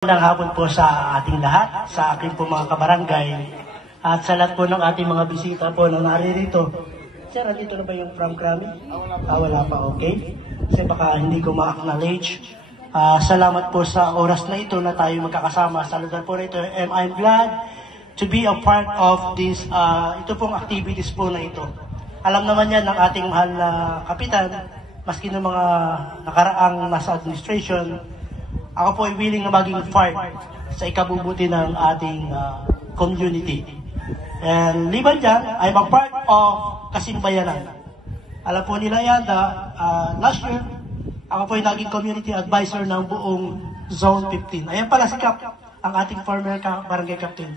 Magandang hapon po sa ating lahat, sa aking po mga kabarangay, at sa lahat po ng ating mga bisita po na naririto. Sir, dito na ba yung from Krami? Wala pa, okay. Kasi baka hindi ko ma-acknowledge. Salamat po sa oras na ito na tayo magkakasama sa lugar po na ito. And I'm glad to be a part of this, ito pong activities po na ito. Alam naman yan ng ating mahal na kapitan, maski ng mga nakaraang nasa administration, ako po ay willing na maging part sa ikabubuti ng ating community. And liban dyan, I'm a part of Kasimbayanan. Alam po nila yan, last year, ako po ay naging community advisor ng buong Zone 15. Ayan pala si Cap, ang ating former barangay captain.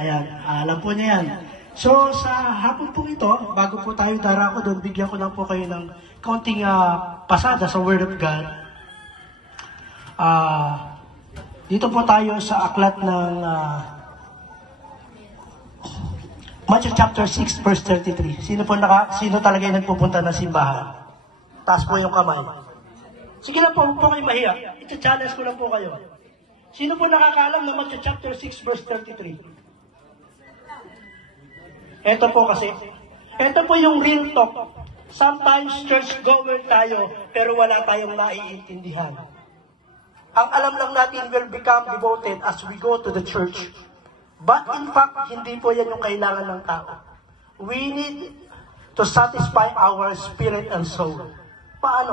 Ayan, alam po niya yan. So sa hapon po ito, bago po tayo darako doon, bigyan ko lang po kayo ng kaunting pasada sa Word of God. Dito po tayo sa aklat ng Matthew chapter 6 verse 33. Sino talaga yung nagpupunta ng simbahan? Taas po yung kamay. Sige lang po, huwag po kayo mahiya. Ito challenge ko lang po kayo. Sino po nakakaalam ng Matthew chapter 6 verse 33? Ito po kasi. Ito po yung real talk. Sometimes church goer tayo pero wala tayong naiintindihan. Ang alam lang natin will become devoted as we go to the church. But in fact, hindi po yan yung kailangan ng tao. We need to satisfy our spirit and soul. Paano?